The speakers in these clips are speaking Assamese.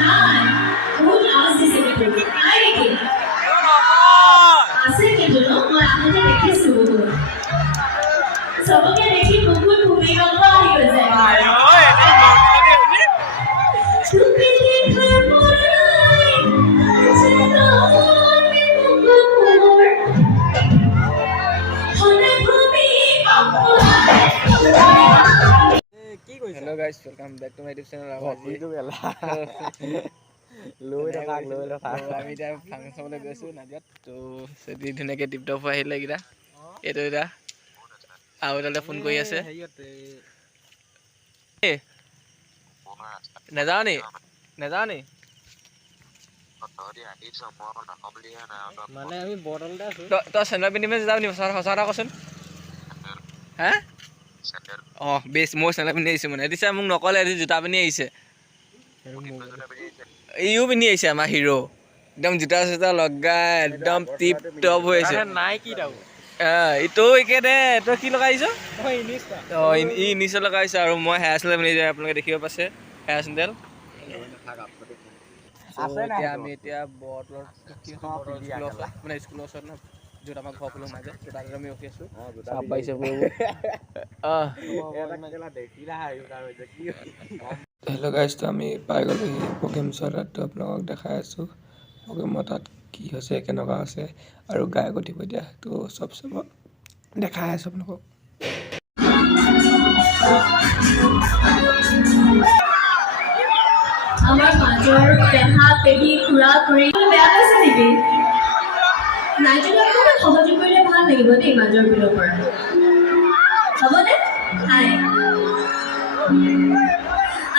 নাই বহুত লাজ দিছে কিন্তু নাই নেকি আছে কিন্তু ন মই আগতে দেখিছো বহুত চবকে দেখি বহুত ভূমিকম্প আহি গৈছে Hello guys, welcome back to my YouTube channel. আমি এতিয়া ফাংচন চাবলৈ গৈছোঁ নাজিৰাত তো যদি ধুনীয়াকৈ টিপ টপ আহিলে এইকেইটা এইটো এতিয়া আৰু এটালৈ ফোন কৰি আছে নেযাওঁ নি মানে আমি বটলতে আছো তই চেণ্ডেল পিন্ধি মেলি যাওঁ নি সঁচা কথা কচোন হা অঁ বেছ মই চেণ্ডেল পিন্ধি আহিছোঁ মানে দিছে মোক নক'লে এদি জোতা পিন্ধি আহিছে ইও পিন্ধি আহিছে আমাৰ হিৰো একদম জোতা চোতা লগাই একদম টিপ টপ হৈ আছে নাই কি দাও ইটো একে দে তই কি লগাই আহিছ অঁ ই নিশ্চয় লগাই আহিছে আৰু মই হেয়াৰ চেণ্ডেল পিন্ধি যায় আপোনালোকে দেখিব পাইছে হেয়াৰ চেণ্ডেল এতিয়া আমি এতিয়া বটলত মানে স্কুলৰ ওচৰত ন য'ত আমাৰ ঘৰ ফালে সোমাই যায় তো তাতে আমি ৰখি আছোঁ চাপ পাইছে হেল্ল' গাইজ তো আমি পাই গ'লো প্ৰগ্ৰেম চোৱাত তো আপোনালোকক দেখাই আছোঁ প্ৰগ্ৰেমৰ তাত কি হৈছে কেনেকুৱা হৈছে আৰু গায়ক উঠিব দিয়া তো চব দেখাই আছোঁ আপোনালোকক আমাৰ মাজৰ পেহা পেহী খুৰা খুৰী বেয়া পাইছে নেকি নাইজনে অকণমান সহযোগ কৰিলে ভাল লাগিব দেই মাজৰ পিনৰ পৰা হ'বনে হাই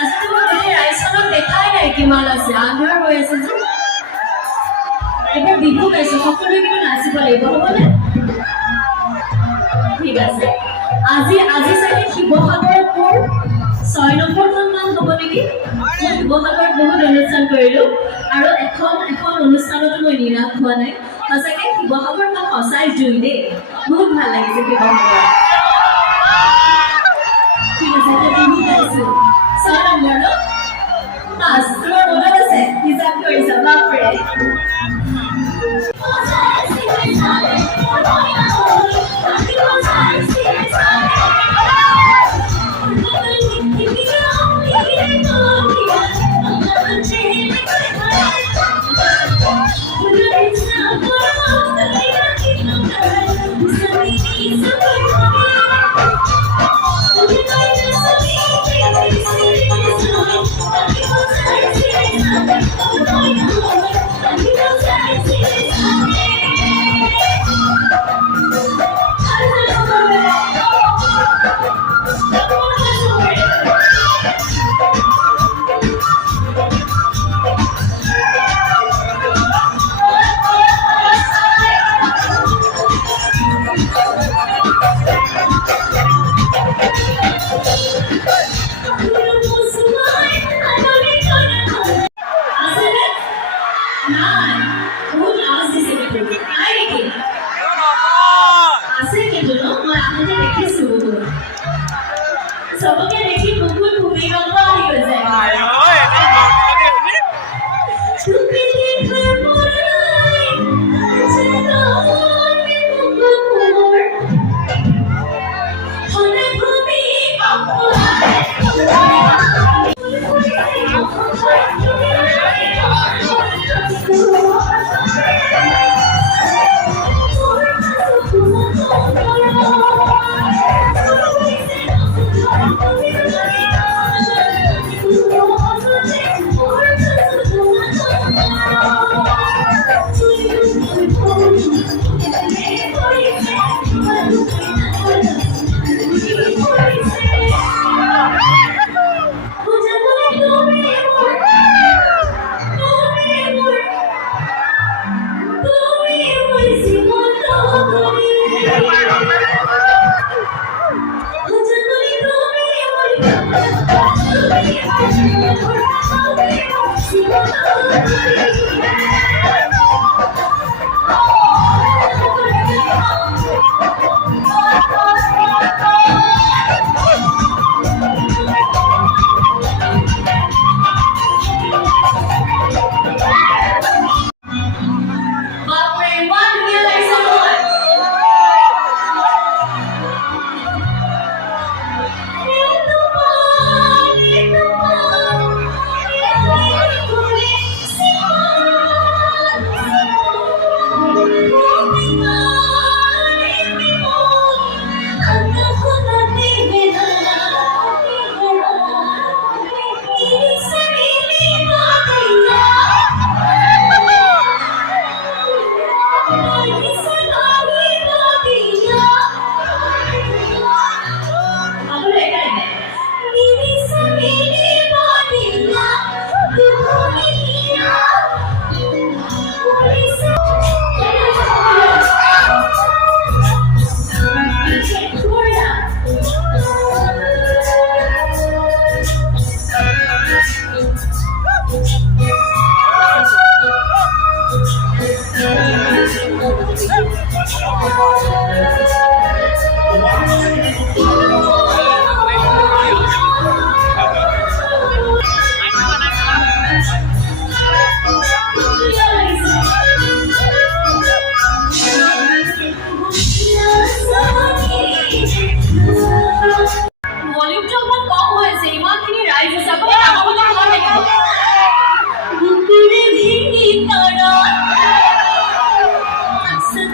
আচলতে মই গোটেই ৰাইজখনক দেখাই নাই কিমান আছে আন্ধাৰ হৈ আছে যে এইবাৰ বিহু গাইছোঁ সকলোৱে কিন্তু নাচিব লাগিব হ'বনে ঠিক আছে আজি চাগে শিৱসাগৰত মোৰ 6 নম্বৰখন মান হ'ব নেকি মই শিৱসাগৰত বহুত অনুষ্ঠান কৰিলোঁ আৰু এখন অনুষ্ঠানতো মই নিৰাশ হোৱা নাই সঁচাকৈ শিৱসাগৰ মই সঁচাই জুই দেই বহুত ভাল লাগিছে শিৱসাগৰ ঠিক আছে এতিয়া বিহু গাইছোঁ 6 নম্বৰ ন পাঁচ তোমাৰ মনত আছে হিচাপ কৰিছা বাপৰে চবকে দেখি বহুত ভূমিকম্প আহি গৈছে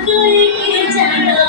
তুই কি জানো